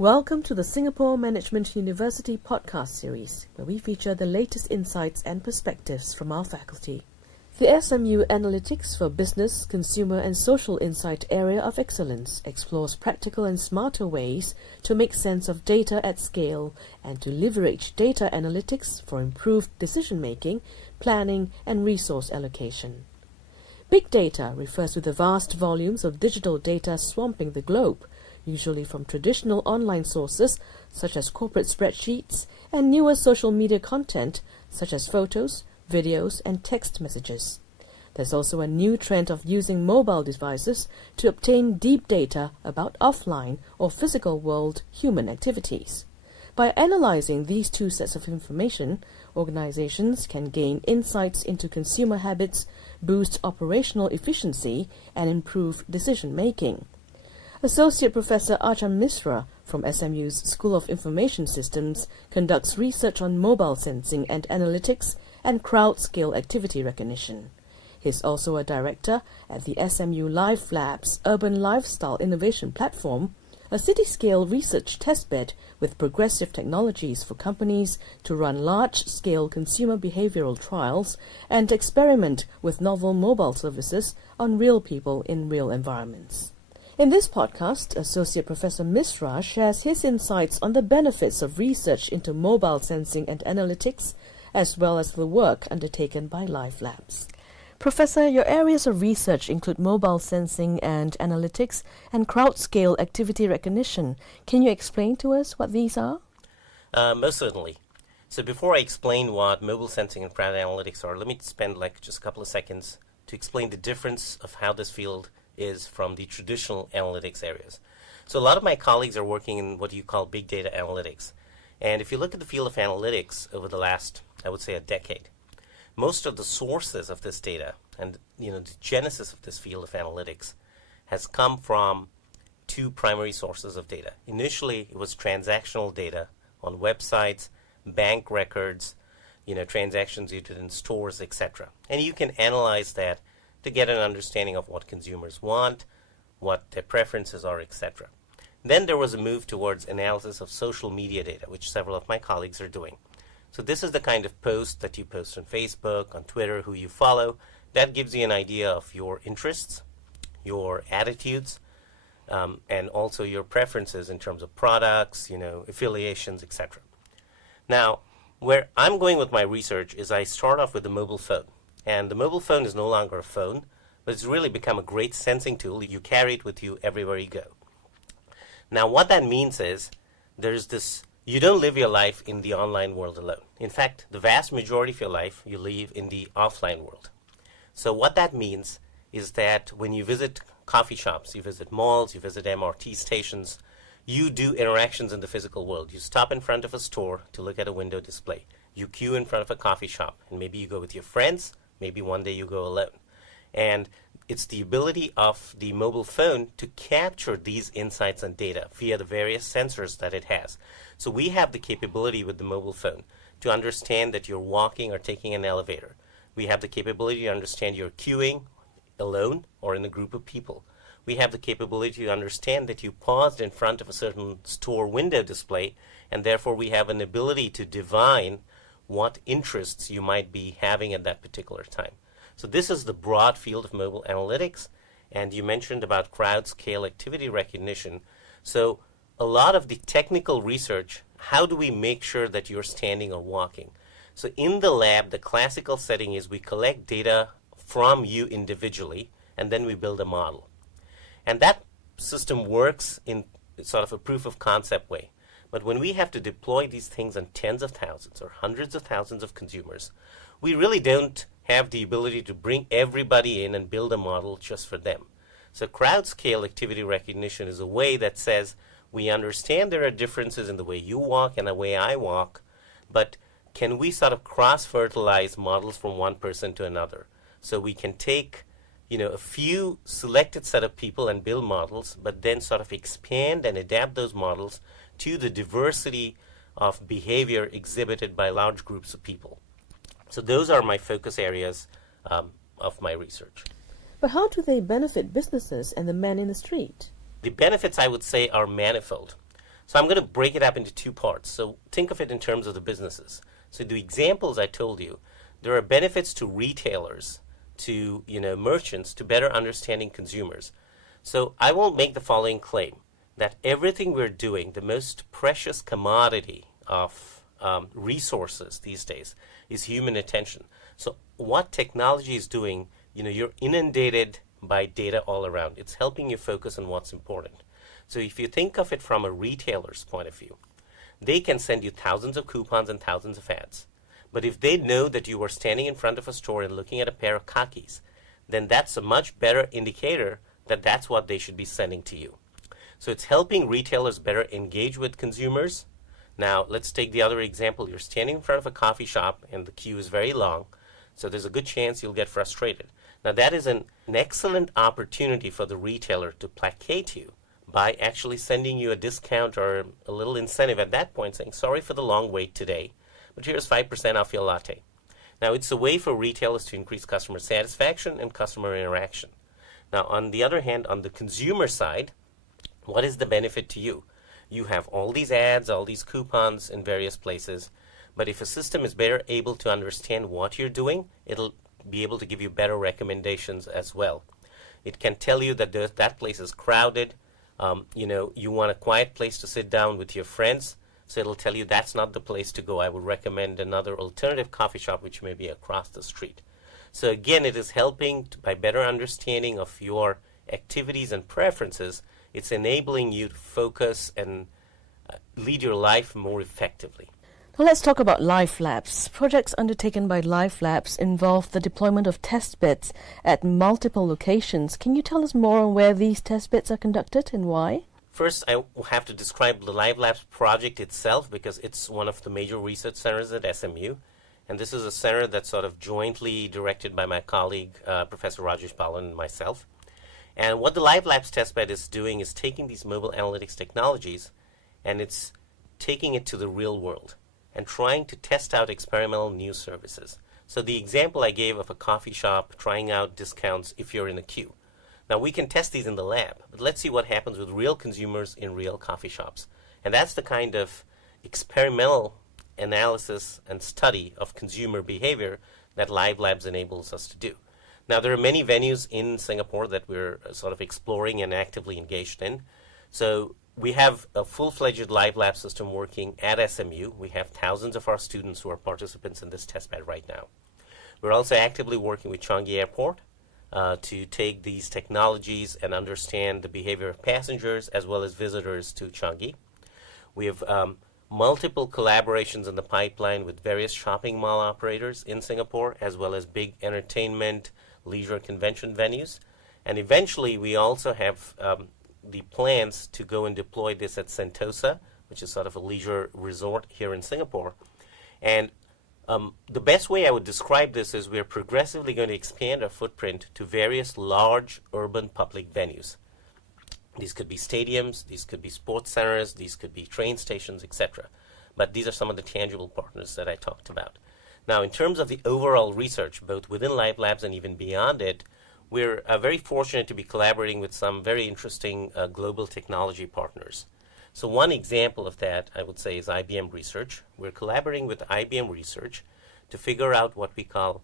Welcome to the Singapore Management University podcast series, where we feature the latest insights and perspectives from our faculty. The SMU Analytics for Business, Consumer and Social Insight Area of Excellence explores practical and smarter ways to make sense of data at scale and to leverage data analytics for improved decision-making, planning and resource allocation. Big data refers to the vast volumes of digital data swamping the globe, usually from traditional online sources such as corporate spreadsheets and newer social media content such as photos, videos and text messages. There's also a new trend of using mobile devices to obtain deep data about offline or physical world human activities. By analyzing these two sets of information, organizations can gain insights into consumer habits, boost operational efficiency, and improve decision-making. Associate Professor Ajahn Misra from SMU's School of Information Systems conducts research on mobile sensing and analytics and crowd-scale activity recognition. He's also a director at the SMU Life Labs Urban Lifestyle Innovation Platform, a city-scale research testbed with progressive technologies for companies to run large-scale consumer behavioral trials and experiment with novel mobile services on real people in real environments. In this podcast, Associate Professor Misra shares his insights on the benefits of research into mobile sensing and analytics, as well as the work undertaken by Life Labs. Professor, your areas of research include mobile sensing and analytics and crowd-scale activity recognition. Can you explain to us what these are? Most certainly. So before I explain what mobile sensing and crowd analytics are, let me spend just a couple of seconds to explain the difference of how this field is from the traditional analytics areas. So a lot of my colleagues are working in what you call big data analytics. And if you look at the field of analytics over the last, I would say, a decade, most of the sources of this data and the genesis of this field of analytics has come from two primary sources of data. Initially, it was transactional data on websites, bank records, transactions you did in stores, etc. And you can analyze that to get an understanding of what consumers want, what their preferences are, etc. Then there was a move towards analysis of social media data, which several of my colleagues are doing. So this is the kind of post that you post on Facebook, on Twitter, who you follow. That gives you an idea of your interests, your attitudes, and also your preferences in terms of products, affiliations, etc. Now, where I'm going with my research is I start off with the mobile phone. And the mobile phone is no longer a phone, but it's really become a great sensing tool. You carry it with you everywhere you go. Now, what that means is you don't live your life in the online world alone. In fact, the vast majority of your life, you live in the offline world. So what that means is that when you visit coffee shops, you visit malls, you visit MRT stations, you do interactions in the physical world. You stop in front of a store to look at a window display. You queue in front of a coffee shop, and maybe you go with your friends, maybe one day you go alone. And it's the ability of the mobile phone to capture these insights and data via the various sensors that it has. So we have the capability with the mobile phone to understand that you're walking or taking an elevator. We have the capability to understand you're queuing alone or in a group of people. We have the capability to understand that you paused in front of a certain store window display, and therefore we have an ability to divine what interests you might be having at that particular time. So this is the broad field of mobile analytics, and you mentioned about crowd-scale activity recognition. So a lot of the technical research, how do we make sure that you're standing or walking? So in the lab, the classical setting is we collect data from you individually, and then we build a model. And that system works in sort of a proof of concept way. But when we have to deploy these things on tens of thousands or hundreds of thousands of consumers, we really don't have the ability to bring everybody in and build a model just for them. So crowd-scale activity recognition is a way that says we understand there are differences in the way you walk and the way I walk, but can we sort of cross-fertilize models from one person to another? So we can take a few selected set of people and build models, but then sort of expand and adapt those models to the diversity of behavior exhibited by large groups of people. So those are my focus areas of my research. But how do they benefit businesses and the man in the street? The benefits, I would say, are manifold. So I'm going to break it up into two parts. So think of it in terms of the businesses. So the examples I told you, there are benefits to retailers, to merchants, to better understanding consumers. So I will make the following claim, that everything we're doing, the most precious commodity of resources these days is human attention. So what technology is doing, you're inundated by data all around. It's helping you focus on what's important. So if you think of it from a retailer's point of view, they can send you thousands of coupons and thousands of ads. But if they know that you are standing in front of a store and looking at a pair of khakis, then that's a much better indicator that that's what they should be sending to you. So it's helping retailers better engage with consumers. Now, let's take the other example. You're standing in front of a coffee shop and the queue is very long, so there's a good chance you'll get frustrated. Now, that is an excellent opportunity for the retailer to placate you by actually sending you a discount or a little incentive at that point, saying, sorry for the long wait today, but here's 5% off your latte. Now, it's a way for retailers to increase customer satisfaction and customer interaction. Now, on the other hand, on the consumer side, what is the benefit to you? You have all these ads, all these coupons in various places, but if a system is better able to understand what you're doing, it'll be able to give you better recommendations as well. It can tell you that that place is crowded. You want a quiet place to sit down with your friends, so it'll tell you that's not the place to go. I would recommend another alternative coffee shop which may be across the street. So again, it is helping by better understanding of your activities and preferences. It's enabling you to focus and lead your life more effectively. Now let's talk about Life Labs. Projects undertaken by Life Labs involve the deployment of test beds at multiple locations. Can you tell us more on where these test beds are conducted and why? First, I will have to describe the Life Labs project itself because it's one of the major research centers at SMU. And this is a center that's sort of jointly directed by my colleague, Professor Rajesh Balan, and myself. And what the Life Labs testbed is doing is taking these mobile analytics technologies and it's taking it to the real world and trying to test out experimental new services. So the example I gave of a coffee shop trying out discounts if you're in a queue. Now we can test these in the lab, but let's see what happens with real consumers in real coffee shops. And that's the kind of experimental analysis and study of consumer behavior that Live Labs enables us to do. Now, there are many venues in Singapore that we're sort of exploring and actively engaged in. So we have a full-fledged Live Lab system working at SMU. We have thousands of our students who are participants in this testbed right now. We're also actively working with Changi Airport to take these technologies and understand the behavior of passengers as well as visitors to Changi. We have multiple collaborations in the pipeline with various shopping mall operators in Singapore as well as big entertainment, leisure convention venues. And eventually we also have the plans to go and deploy this at Sentosa, which is sort of a leisure resort here in Singapore. And the best way I would describe this is we're progressively going to expand our footprint to various large urban public venues. These could be stadiums, these could be sports centers, these could be train stations, etc. But these are some of the tangible partners that I talked about. Now, in terms of the overall research, both within Live Labs and even beyond it, we're very fortunate to be collaborating with some very interesting global technology partners. So one example of that, I would say, is IBM Research. We're collaborating with IBM Research to figure out what we call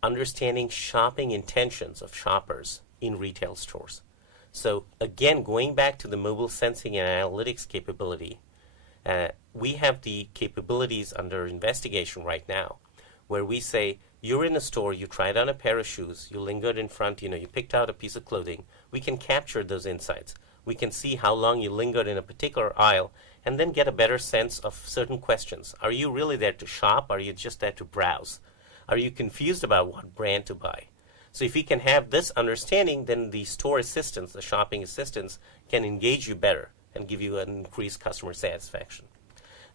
understanding shopping intentions of shoppers in retail stores. So again, going back to the mobile sensing and analytics capability, we have the capabilities under investigation right now where we say, you're in a store, you tried on a pair of shoes, you lingered in front, you picked out a piece of clothing. We can capture those insights. We can see how long you lingered in a particular aisle and then get a better sense of certain questions. Are you really there to shop? Are you just there to browse? Are you confused about what brand to buy? So if we can have this understanding, then the store assistants, the shopping assistants, can engage you better and give you an increased customer satisfaction.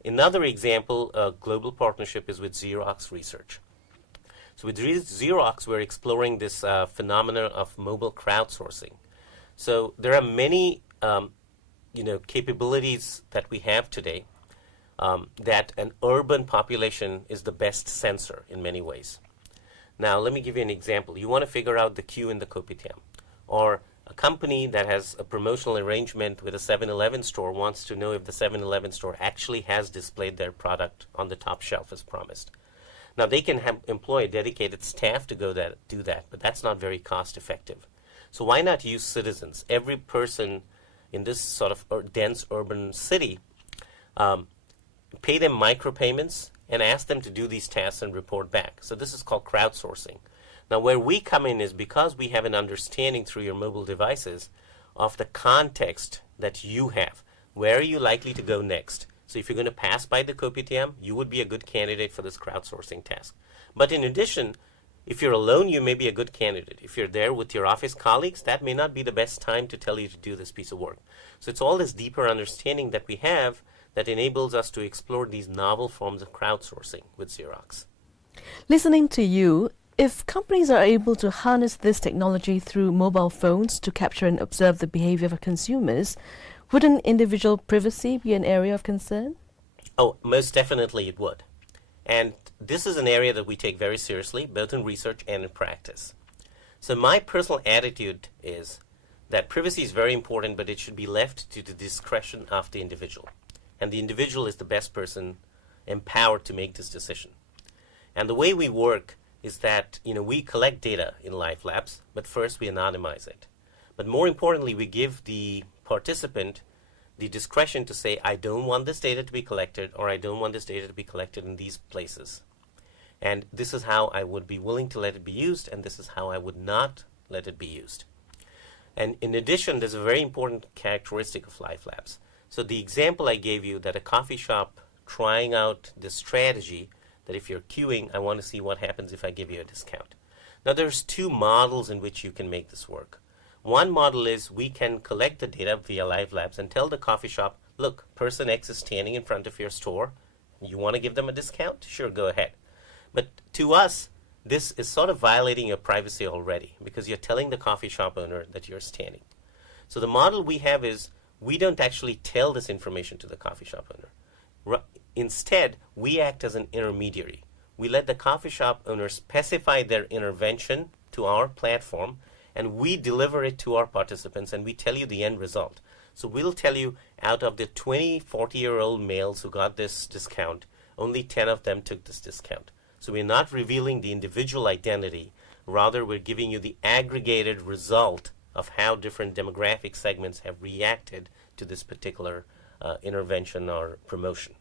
Another example, a global partnership, is with Xerox Research. So with Xerox, we're exploring this phenomenon of mobile crowdsourcing. So there are many capabilities that we have today that an urban population is the best sensor in many ways. Now, let me give you an example. You want to figure out the queue in the Kopitiam, or A company that has a promotional arrangement with a 7-Eleven store wants to know if the 7-Eleven store actually has displayed their product on the top shelf as promised. Now, they can employ a dedicated staff to do that, but that's not very cost effective. So why not use citizens? Every person in this sort of dense urban city, pay them micropayments and ask them to do these tasks and report back. So this is called crowdsourcing. Now, where we come in is because we have an understanding through your mobile devices of the context that you have. Where are you likely to go next? So if you're going to pass by the Kopitiam, you would be a good candidate for this crowdsourcing task. But in addition, if you're alone, you may be a good candidate. If you're there with your office colleagues, that may not be the best time to tell you to do this piece of work. So it's all this deeper understanding that we have that enables us to explore these novel forms of crowdsourcing with Xerox. Listening to you, if companies are able to harness this technology through mobile phones to capture and observe the behavior of consumers, wouldn't individual privacy be an area of concern? Oh, most definitely it would. And this is an area that we take very seriously, both in research and in practice. So my personal attitude is that privacy is very important, but it should be left to the discretion of the individual. And the individual is the best person empowered to make this decision. And the way we work is that, we collect data in Life Labs, but first we anonymize it. But more importantly, we give the participant the discretion to say, I don't want this data to be collected, or I don't want this data to be collected in these places. And this is how I would be willing to let it be used, and this is how I would not let it be used. And in addition, there's a very important characteristic of Life Labs. So the example I gave you, that a coffee shop trying out this strategy, that if you're queuing, I want to see what happens if I give you a discount. Now, there's two models in which you can make this work. One model is we can collect the data via Life Labs and tell the coffee shop, look, person X is standing in front of your store. You want to give them a discount? Sure, go ahead. But to us, this is sort of violating your privacy already because you're telling the coffee shop owner that you're standing. So the model we have is we don't actually tell this information to the coffee shop owner. Instead, we act as an intermediary. We let the coffee shop owner specify their intervention to our platform, and we deliver it to our participants, and we tell you the end result. So we'll tell you, out of the 20, 40-year-old males who got this discount, only 10 of them took this discount. So we're not revealing the individual identity. Rather, we're giving you the aggregated result of how different demographic segments have reacted to this particular intervention or promotion.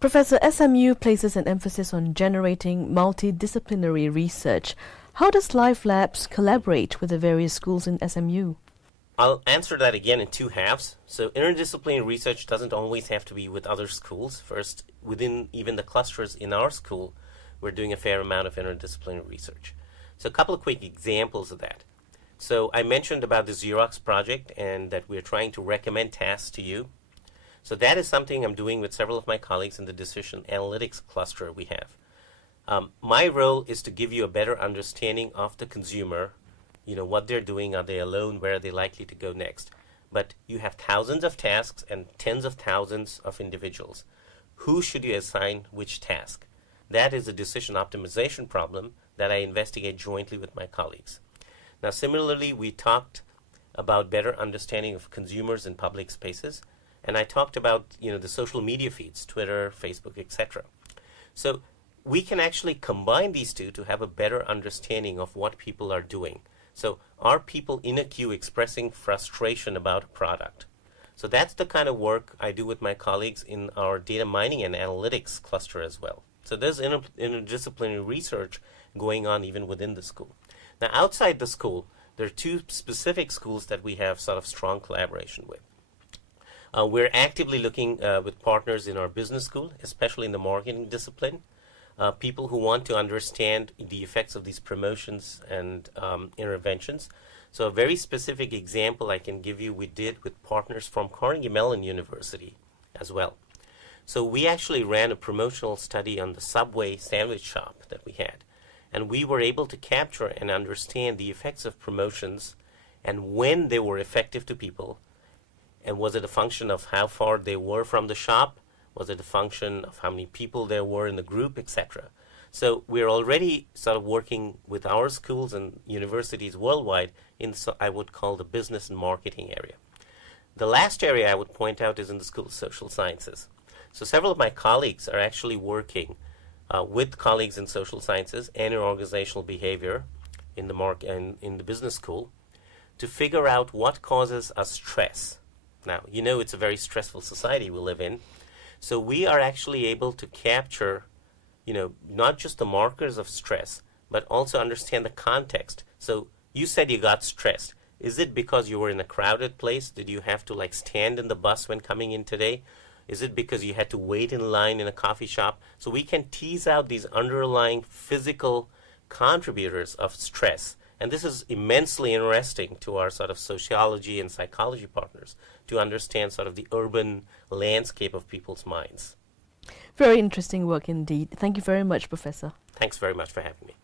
Professor, SMU places an emphasis on generating multidisciplinary research. How does Life Labs collaborate with the various schools in SMU? I'll answer that again in two halves. So interdisciplinary research doesn't always have to be with other schools. First, within even the clusters in our school, we're doing a fair amount of interdisciplinary research. So a couple of quick examples of that. So I mentioned about the Xerox project and that we're trying to recommend tasks to you. So that is something I'm doing with several of my colleagues in the decision analytics cluster we have. My role is to give you a better understanding of the consumer, what they're doing, are they alone, where are they likely to go next. But you have thousands of tasks and tens of thousands of individuals. Who should you assign which task? That is a decision optimization problem that I investigate jointly with my colleagues. Now, similarly, we talked about better understanding of consumers in public spaces, and I talked about the social media feeds, Twitter, Facebook, etc. So we can actually combine these two to have a better understanding of what people are doing. So are people in a queue expressing frustration about a product? So that's the kind of work I do with my colleagues in our data mining and analytics cluster as well. So there's interdisciplinary research going on even within the school. Now, outside the school, there are two specific schools that we have sort of strong collaboration with. We're actively looking with partners in our business school, especially in the marketing discipline, people who want to understand the effects of these promotions and interventions. So a very specific example I can give you, we did with partners from Carnegie Mellon University as well. So we actually ran a promotional study on the Subway sandwich shop that we had. And we were able to capture and understand the effects of promotions and when they were effective to people. And was it a function of how far they were from the shop? Was it a function of how many people there were in the group, etc.? So we're already sort of working with our schools and universities worldwide in, I would call, the business and marketing area. The last area I would point out is in the School of Social Sciences. So several of my colleagues are actually working with colleagues in social sciences and in organizational behavior in the business school to figure out what causes us stress. Now, it's a very stressful society we live in. So we are actually able to capture, not just the markers of stress, but also understand the context. So you said you got stressed. Is it because you were in a crowded place? Did you have to stand in the bus when coming in today? Is it because you had to wait in line in a coffee shop? So we can tease out these underlying physical contributors of stress. And this is immensely interesting to our sort of sociology and psychology partners to understand sort of the urban landscape of people's minds. Very interesting work indeed. Thank you very much, Professor. Thanks very much for having me.